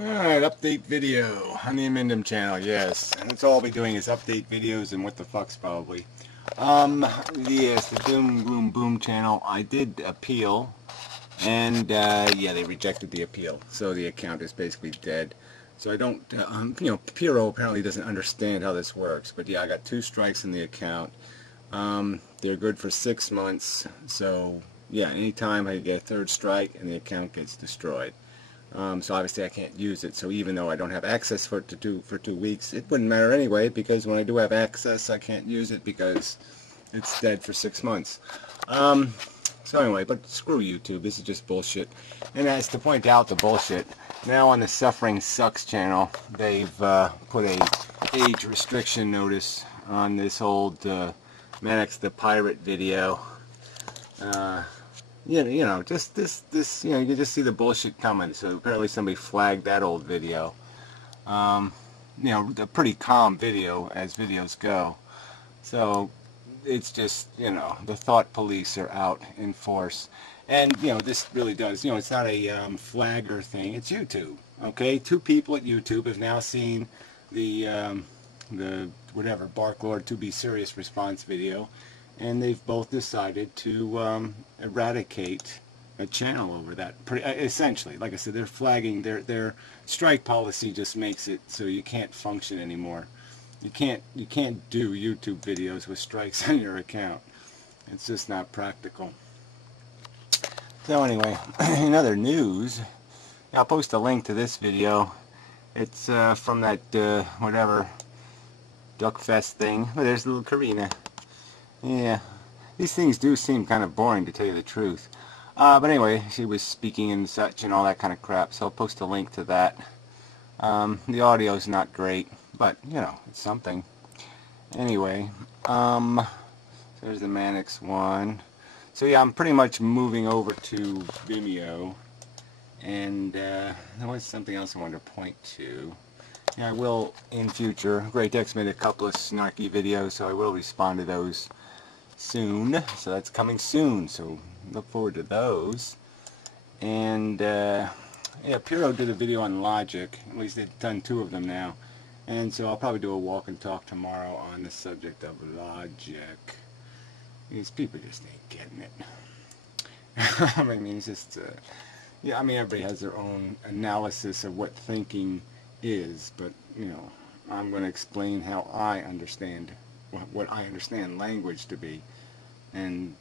Alright, update video on the inmendham channel, yes. And that's all I'll be doing is update videos and what the fuck's probably. Yes, the GloomBoomDoom channel, I did appeal, and yeah, they rejected the appeal. So the account is basically dead. So I don't, Piro apparently doesn't understand how this works. But yeah, I got 2 strikes in the account. They're good for 6 months. So yeah, anytime I get a 3rd strike and the account gets destroyed. So obviously I can't use it, so even though I don't have access for 2 weeks, it wouldn't matter anyway, because when I do have access I can't use it because it's dead for 6 months. So anyway, but screw YouTube, this is just bullshit. And as to point out the bullshit, now on the Suffering Sucks channel, they've put a age restriction notice on this old Mannix the Pirate video. Just this, you can just see the bullshit coming. So apparently somebody flagged that old video. A pretty calm video as videos go. So it's just, the thought police are out in force. And, this really does, it's not a flagger thing, it's YouTube. Okay, 2 people at YouTube have now seen the whatever, Bark Lord to be serious response video. And they've both decided to eradicate a channel over that. Essentially, like I said, they're flagging. Their strike policy just makes it so you can't function anymore. You can't do YouTube videos with strikes on your account. It's just not practical. So anyway, in other news, I'll post a link to this video. It's from that whatever Duckfest thing. Oh, there's little Karina. Yeah, these things do seem kind of boring, to tell you the truth. But anyway, she was speaking and such and all that kind of crap, so I'll post a link to that. The audio's not great, but, it's something. Anyway, so there's the Mannix one. So yeah, I'm pretty much moving over to Vimeo. And there was something else I wanted to point to. Yeah, I will in future. Great Dex made a couple of snarky videos, so I will respond to those soon. So that's coming soon, so look forward to those. And yeah, Piro did a video on logic. At least they've done 2 of them now. And so I'll probably do a walk and talk tomorrow on the subject of logic. These people just ain't getting it. I mean, it's just yeah, I mean, everybody has their own analysis of what thinking is, but I'm going to explain how I understand what I understand language to be, and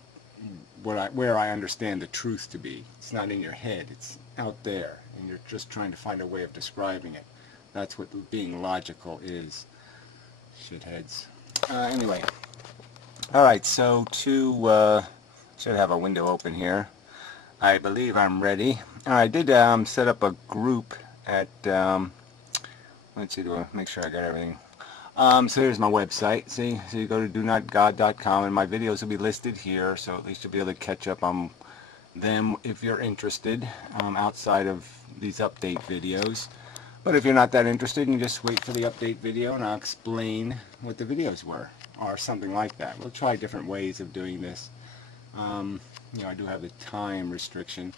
where I understand the truth to be. It's not in your head, it's out there, and you're just trying to find a way of describing it. That's what being logical is, shitheads. Anyway, alright, so should have a window open here. I believe I'm ready. I did set up a group at let's see, make sure I got everything. So here's my website. See, so you go to donotgod.com, and my videos will be listed here, so at least you'll be able to catch up on them if you're interested, outside of these update videos. But if you're not that interested, you can just wait for the update video, and I'll explain what the videos were, or something like that. We'll try different ways of doing this. I do have the time restriction.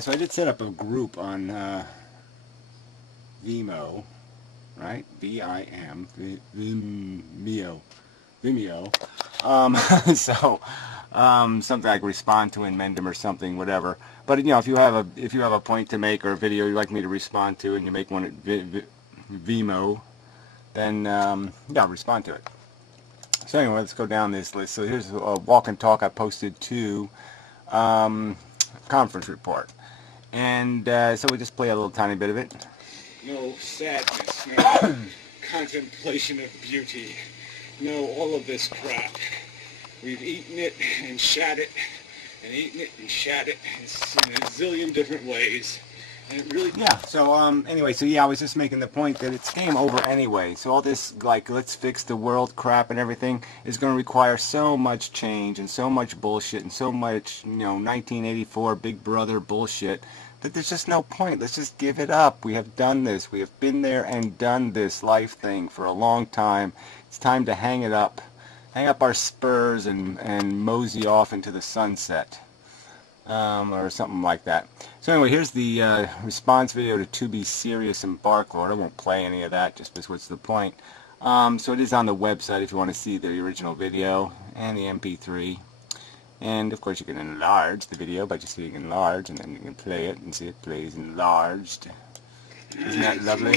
So I did set up a group on Vimeo. Right? V-I-M, Vimeo. So, something I can respond to in Inmendham or something, whatever. But if you have a point to make or a video you'd like me to respond to, and you make one at Vimeo, then yeah, I'll respond to it. So anyway, let's go down this list. So here's a walk and talk I posted to conference report, and so we'll just play a little tiny bit of it. No sadness, no contemplation of beauty, no all of this crap. We've eaten it and shat it, and eaten it and shat it in a zillion different ways. And it really... Yeah, so anyway, so yeah, I was just making the point that it's game over anyway. So all this, like, let's fix the world crap and everything is going to require so much change and so much bullshit and so much, 1984 Big Brother bullshit, that there's just no point. Let's just give it up. We have done this. We have been there and done this life thing for a long time. It's time to hang it up. Hang up our spurs and mosey off into the sunset. or something like that. So anyway, here's the response video to To Be Serious and Barklord. I won't play any of that just because what's the point. So it is on the website if you want to see the original video and the MP3. And of course you can enlarge the video by just hitting enlarge, and then you can play it and see it plays enlarged. Isn't that lovely?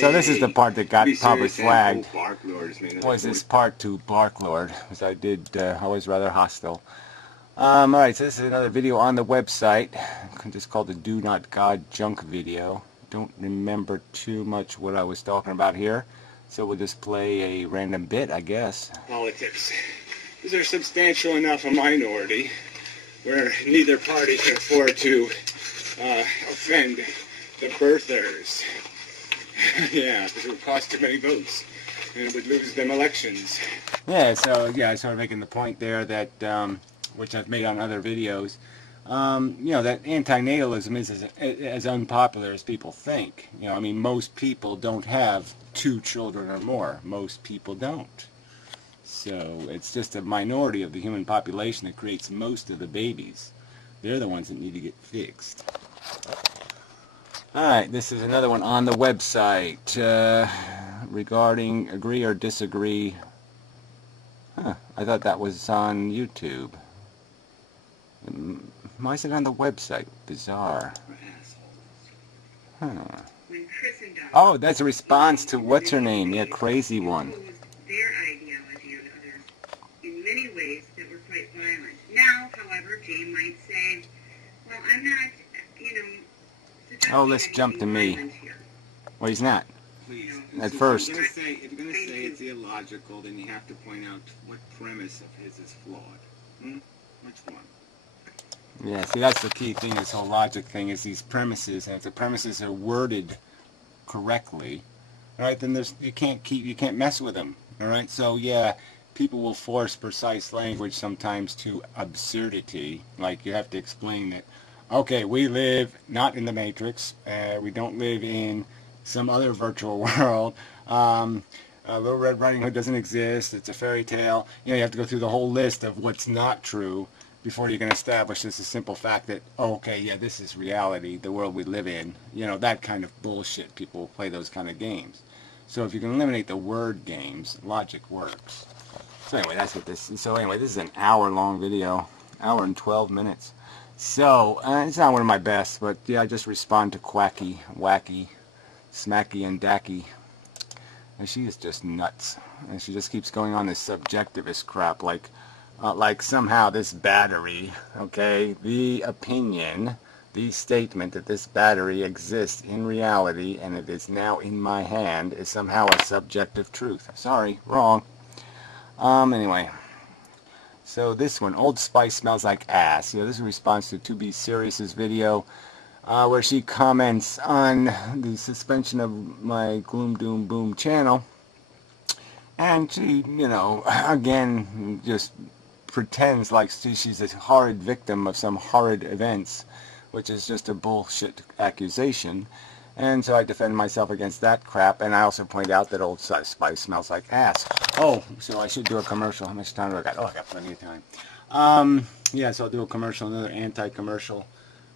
So this is the part that got probably flagged. Was this part to Barklord, because I did always rather hostile. Alright, so this is another video on the website. Just called the Do Not God Junk video. Don't remember too much what I was talking about here, so we'll just play a random bit, I guess. Politics. Is there substantial enough a minority where neither party can afford to offend the birthers? Yeah, because it would cost too many votes and it would lose them elections. Yeah, so yeah, I started making the point there that, which I've made on other videos, you know, that antinatalism is as unpopular as people think. You know, I mean, most people don't have 2 children or more. Most people don't. So it's just a minority of the human population that creates most of the babies. They're the ones that need to get fixed. Alright, this is another one on the website regarding agree or disagree. I thought that was on YouTube. Why is it on the website? Bizarre. Oh, that's a response to what's her name? Yeah, crazy one. Their ideology on others in many ways that were quite violent. Now, however, Jane might say, well, I'm not, you know, oh, let's jump to me. Well, he's not. Please. At first. If you're going to say it's illogical, then you have to point out what premise of his is flawed. Which one? Yeah, see, that's the key thing, this whole logic thing, is these premises, and if the premises are worded correctly, alright, then you can't mess with them, alright? So, yeah, people will force precise language sometimes to absurdity, like you have to explain that, okay, we live not in the Matrix, we don't live in some other virtual world, Little Red Riding Hood doesn't exist, it's a fairy tale. You know, you have to go through the whole list of what's not true before you can establish this a simple fact that, oh, okay, yeah, this is reality, the world we live in. You know, that kind of bullshit. People will play those kind of games. So if you can eliminate the word games, logic works. So anyway, that's what this is. So anyway, this is an hour-long video, hour and 12 minutes. So, it's not one of my best, but yeah, I just respond to Quacky, Wacky, Smacky, and Dacky. And she is just nuts. And she just keeps going on this subjectivist crap, like somehow this battery, okay, the opinion, the statement that this battery exists in reality and it is now in my hand is somehow a subjective truth. Sorry, wrong. Anyway, so this one, Old Spice smells like ass. You know, this is a response to Be Serious's video where she comments on the suspension of my GloomBoomDoom channel, and she, you know, again, just pretends like she's a horrid victim of some horrid events, which is just a bullshit accusation. And so I defend myself against that crap, and I also point out that Old Spice smells like ass. Oh, so I should do a commercial. How much time do I got? Oh, I got plenty of time. Yeah, so I'll do a commercial, another anti-commercial.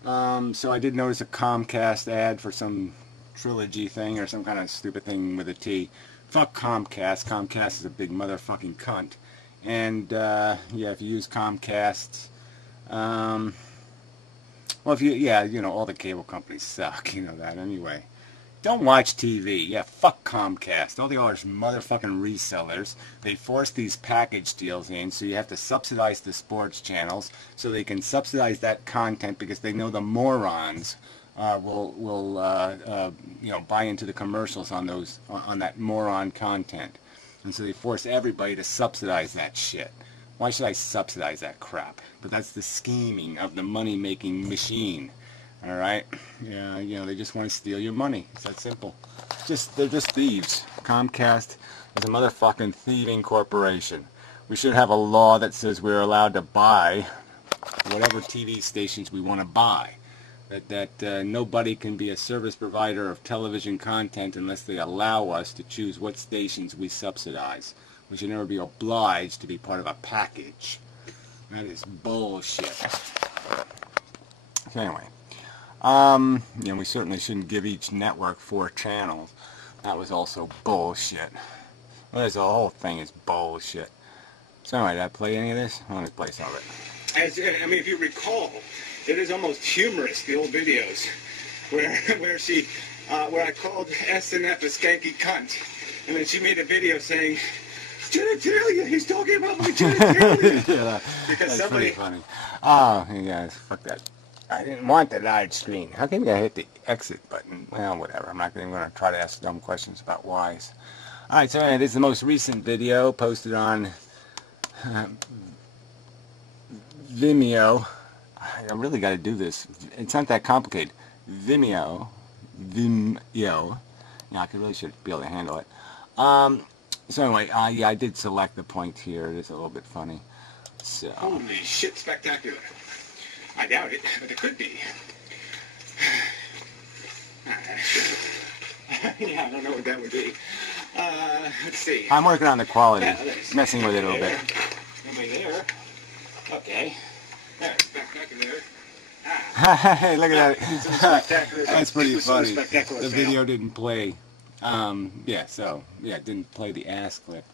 So I did notice a Comcast ad for some trilogy thing or some kind of stupid thing with a T. Fuck Comcast. Comcast is a big motherfucking cunt. And, yeah, if you use Comcast, well, if you, yeah, you know, all the cable companies suck, you know that anyway. Don't watch TV. Yeah, fuck Comcast. All they are is motherfucking resellers. They force these package deals in, so you have to subsidize the sports channels, so they can subsidize that content because they know the morons will you know, buy into the commercials on those, on that moron content. And so they force everybody to subsidize that shit. Why should I subsidize that crap? But that's the scheming of the money-making machine. Alright? Yeah, you know, they just want to steal your money. It's that simple. They're just thieves. Comcast is a motherfucking thieving corporation. We should have a law that says we're allowed to buy whatever TV stations we want to buy. That nobody can be a service provider of television content unless they allow us to choose what stations we subsidize. We should never be obliged to be part of a package. That is bullshit. So anyway, we certainly shouldn't give each network 4 channels. That was also bullshit. Well, the whole thing is bullshit. So anyway, did I play any of this? I want to play some of it. I mean, if you recall, it is almost humorous, the old videos, where I called SNF a skanky cunt, and then she made a video saying, genitalia, he's talking about my genitalia. Yeah, because that's somebody... pretty funny. Oh, you guys, fuck that. I didn't want the large screen. How come I hit the exit button? Well, whatever. I'm not even going to try to ask dumb questions about whys. Alright, so anyway, this is the most recent video posted on Vimeo. I really got to do this. It's not that complicated. Vimeo. Yeah, I really should be able to handle it. So anyway, yeah, I did select the point here. It is a little bit funny. So. Holy shit, spectacular. I doubt it, but it could be. Yeah, I don't know what that would be. Let's see. I'm working on the quality. Yeah, messing with it a little bit. Nobody there. Okay. There, spectacular. Hey, look at that. That's pretty funny. The video didn't play. Yeah, it didn't play the ass clip.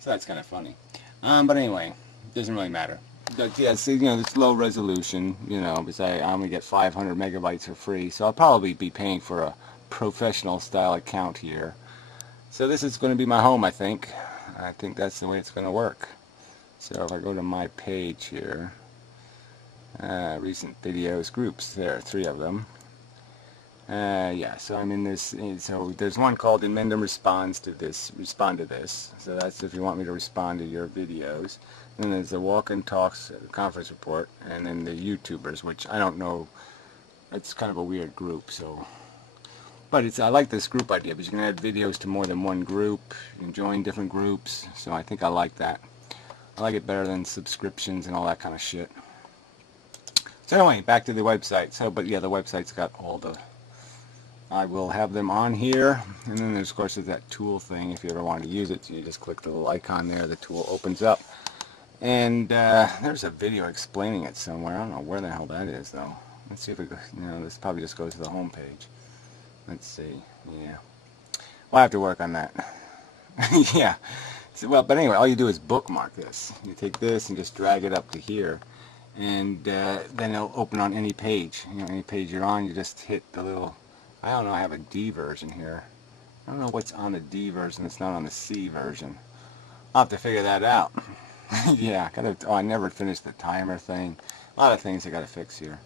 So that's kind of funny. But anyway, it doesn't really matter. But yeah, see, it's low resolution, because I only get 500 megabytes for free. So I'll probably be paying for a professional style account here. So this is going to be my home, I think. I think that's the way it's going to work. So if I go to my page here, recent videos, groups, there are 3 of them. Yeah, so I'm in this, so there's one called inmendham respond to this. So that's if you want me to respond to your videos. And then there's the walk and talks conference report, and then the YouTubers, which I don't know, it's kind of a weird group, so. But I like this group idea, because you can add videos to more than one group, you can join different groups, so I think I like that. I like it better than subscriptions and all that kind of shit. So anyway, back to the website. So, but yeah, the website's got all the, I will have them on here, and then there's, of course, there's that tool thing. If you ever want to use it, you just click the little icon there, the tool opens up. And there's a video explaining it somewhere. I don't know where the hell that is, though. Let's see if it goes, this probably just goes to the home page. Let's see. Yeah. Well, I have to work on that. Yeah. So, well, but anyway, all you do is bookmark this. You take this and just drag it up to here. And then it'll open on any page. Any page you're on, you just hit the little, I don't know, I have a D version here. I don't know what's on the D version. It's not on the C version. I'll have to figure that out. Yeah, I never finished the timer thing. A lot of things I gotta fix here.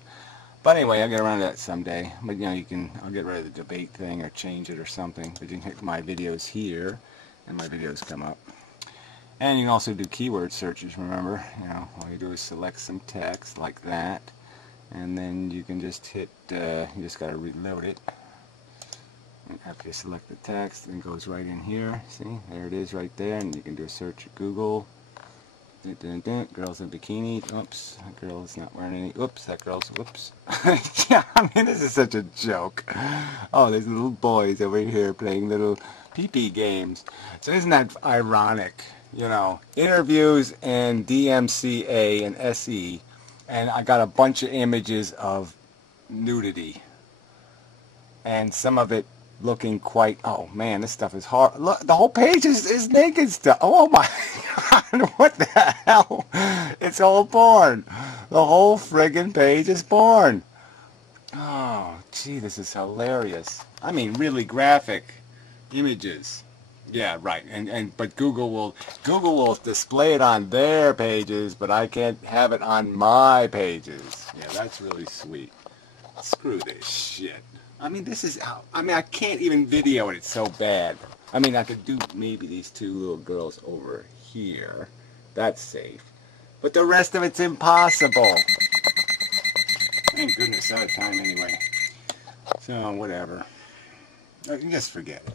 But anyway, I'll get around to that someday. But I'll get rid of the debate thing or change it or something. But you can hit my videos here, and my videos come up. And you can also do keyword searches, remember. All you do is select some text like that. And then you can just hit, you just gotta reload it. And after you select the text, it goes right in here. See, there it is right there. And you can do a search at Google. Girls in bikini. Oops, that girl is not wearing any. Oops, that girl's. Whoops. Yeah, I mean, this is such a joke. Oh, there's little boys over here playing little pee-pee games. So isn't that ironic? Interviews and DMCA and SE, and I got a bunch of images of nudity, and some of it looking quite, oh man, this stuff is hard. Look, the whole page is naked stuff. Oh my God, what the hell? It's all porn. The whole friggin' page is porn. Oh, gee, this is hilarious. I mean, really graphic images. Yeah, right. But Google will display it on their pages, but I can't have it on my pages. Yeah, that's really sweet. Screw this shit. I mean, this is how, I can't even video it. It's so bad. I mean, I could do maybe these 2 little girls over here. That's safe. But the rest of it's impossible. Thank goodness, out of time anyway. So, whatever. Just forget it.